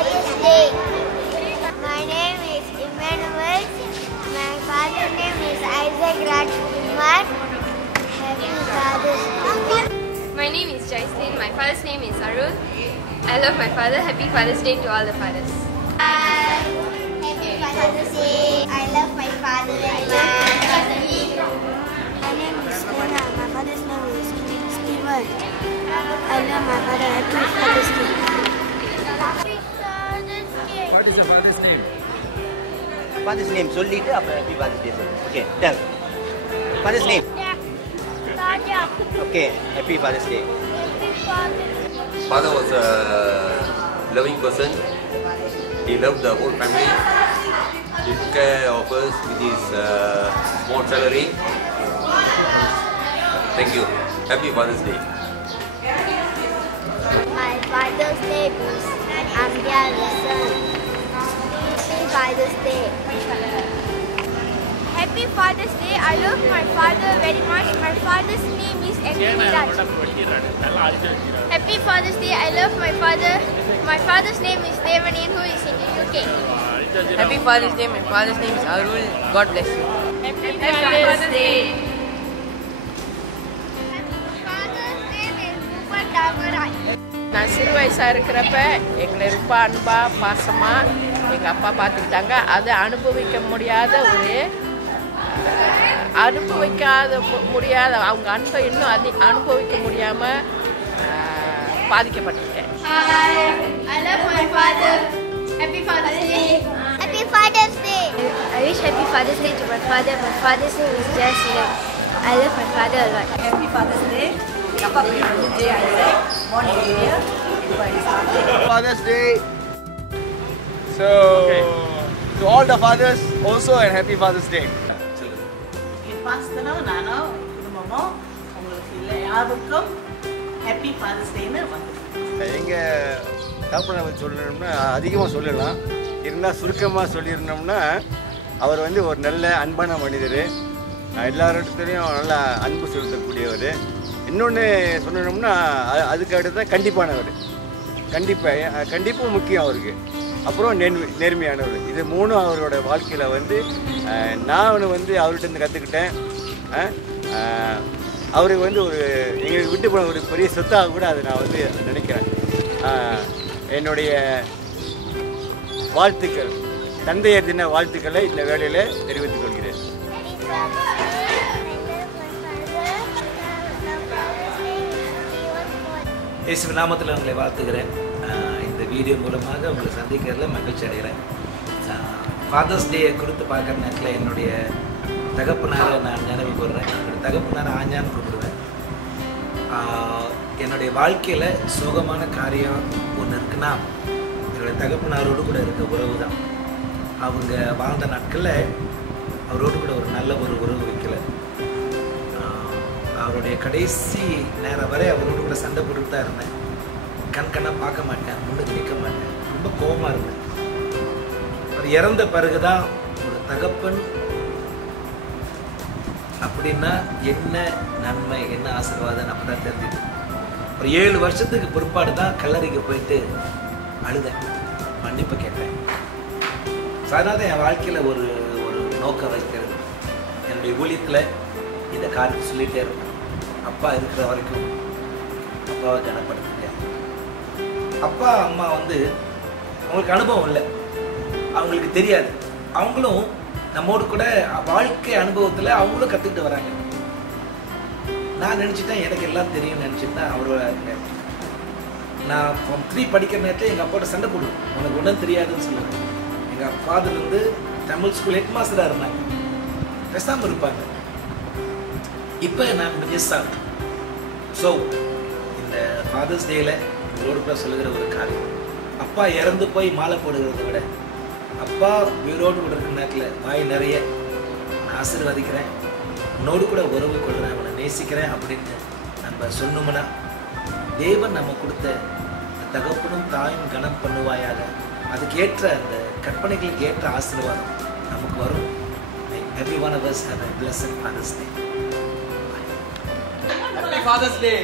Father's Day. My name is Emmanuel. My father's name is Isaac Rajkumar. Happy Father's Day. My name is Jaislin. My father's name is Arul. I love my father. Happy Father's Day to all the fathers. Happy Father's Day. I love my father very much. My name is Mona. My father's name is Steven. I love my father. Happy Father's Day. Happy Father's Day. What is the father's name? Father's name. Solliட்டு அப்ப happy father's day. Okay, tell. Father's name. Raja. Okay, happy father's day. Happy Father's Day. Father was a loving person. He loved the whole family. He took care of us with his small salary. Thank you. Happy Father's Day. My father's name is Amya Lisan. Happy Father's Day. Happy Father's Day. I love my father very much. My father's name is Raj. Happy Father's Day. I love my father. My father's name is Devanian, who is in the UK. Happy Father's Day. My father's name is Arul. God bless you. Happy Father's Day. Father's name is Rupa Damarai. நான் சிறு வயசாக இருக்கிறப்ப எங்களை ரொம்ப அன்பாக பாசமாக எங்கள் அப்பா பார்த்துக்கிட்டாங்க. அதை அனுபவிக்க முடியாத முடியாத அவங்க அன்பை இன்னும் அனுபவிக்க முடியாமல் பாதிக்கப்பட்டிருக்கேன். I love my father. Happy Father's Day. Happy Father's Day. I wish Happy Father's Day to my father. My father's name is Jaslin. I love my father a lot. Happy Father's Day. Papa பேர் வந்து J. Isaac. Born in India. Father's Day. So, to all the fathers, also a happy Father's Day. என் பாஸ்தனும் நானும் குடும்பமும் உங்களுக்கு இல்லை யாருக்கும் Happy Father's Dayன்னு வந்து எங்கள் தகப்பனை பற்றி சொல்லணும்னா அதிகமாக சொல்லலாம். இருந்தால் சுருக்கமாக சொல்லியிருந்தோம்னா அவர் வந்து ஒரு நல்ல அன்பான மனிதர். எல்லாரிடத்துலையும் நல்லா அன்பு செலுத்தக்கூடியவர். இன்னொன்று சொல்லணும்னா அதுக்கு அடுத்த கண்டிப்பானவர். கண்டிப்பும் முக்கியம் அவருக்கு. அப்புறம் நேர்மையானவர். இது மூணும் அவரோட வாழ்க்கையில் வந்து நான் வந்து அவர்கிட்ட கற்றுக்கிட்டேன். அவருக்கு வந்து ஒரு எங்களுக்கு விட்டு போன ஒரு பெரிய சொத்தாக கூட அதை நான் வந்து நினைக்கிறேன். என்னுடைய வாழ்த்துக்கள், தந்தையர் தின வாழ்த்துக்களை இந்த வேளையில் தெரிவித்துக் கொள்கிறேன். இயேசு நாமத்தில் உங்களை வாழ்த்துக்கிறேன். இந்த வீடியோ மூலமாக உங்களை சந்திக்கிறதுல மகிழ்ச்சி அடைகிறேன். ஃபாதர்ஸ் டேயை கொடுத்து பார்க்குற நேரத்தில் என்னுடைய தகப்பனாரை நான் நினைவு கூறுறேன். என்னுடைய தகப்பனாரை ஆஞ்சான்னு கூப்பிடுவேன். என்னுடைய வாழ்க்கையில் சோகமான காரியம் ஒன்று இருக்குன்னா என்னுடைய தகப்பனாரோடு கூட இருக்க உறவு தான். அவங்க வாழ்ந்த நாட்களில் அவரோடு கூட ஒரு நல்ல உறவு வைக்கலை. அவருடைய கடைசி நேரம் வரை அவரோடு கூட சண்டை போட்டுட்டு தான் இருந்தேன். கண்ணாக பார்க்க மாட்டேன், முன்னுக்கு நிற்க மாட்டேன், ரொம்ப கோபமாக இருந்தேன். அவர் இறந்த பிறகுதான் ஒரு தகப்பன் அப்படின்னா என்ன நன்மை, என்ன ஆசீர்வாதம் அப்போ தான் தெரிஞ்சுது. ஒரு 7 வருஷத்துக்கு பிற்பாடு தான் கல்லறைக்கு போயிட்டு அழுதேன், மன்னிப்பு கேட்டேன். அதனால என் வாழ்க்கையில் ஒரு நோக்கம் வைக்கிறது. என்னுடைய ஊழியத்தில் இந்த காரியத்தை சொல்லிகிட்டே இருப்பேன். அப்பா இருக்கிற வரைக்கும் அப்பாவை கனப்படுத்துங்க. அப்பா அம்மா வந்து அவங்களுக்கு அனுபவம் இல்லை, அவங்களுக்கு தெரியாது. அவங்களும் நம்மோடு கூட வாழ்க்கை அனுபவத்தில் அவங்களும் கற்றுக்கிட்டு வராங்க. நான் நினச்சிட்டேன் எனக்கு எல்லாம் தெரியும்னு நினச்சிட்டேன். அவரோட நான் ஃபார்ம் 3 படிக்கிற நேரத்தில் எங்கள் அப்பாவோட சண்டை போடுவேன், உனக்கு ஒன்றும் தெரியாதுன்னு சொல்லுவேன். எங்கள் ஃபாதர் வந்து தமிழ் ஸ்கூல் ஹெட் மாஸ்டராக இருந்தாங்க, பேசாமல் இருப்பாங்க. இப்போ நான் மிஸ் ஆகும். ஸோ இந்த ஃபாதர்ஸ் டேயில் உங்களோடு கூட சொல்லுகிற ஒரு காரியம், அப்பா இறந்து போய் மாலை போடுகிறத விட அப்பா உயிரோடு கூட இருக்கிற நேரத்தில் வாய் நிறைய நான் ஆசீர்வதிக்கிறேன், உன்னோடு கூட உறவு கொள்கிறேன், உன்னை நேசிக்கிறேன் அப்படின்னு நம்ம சொன்னோம்னா தேவன் நம்ம கொடுத்த தகப்பனும் தாயும் கனம் பண்ணுவாயாக. அதுக்கேற்ற அந்த கற்பனைகளுக்கு ஏற்ற ஆசீர்வாதம் நமக்கு வரும். Every one of us have a blessed Father's Day. Happy Father's Day.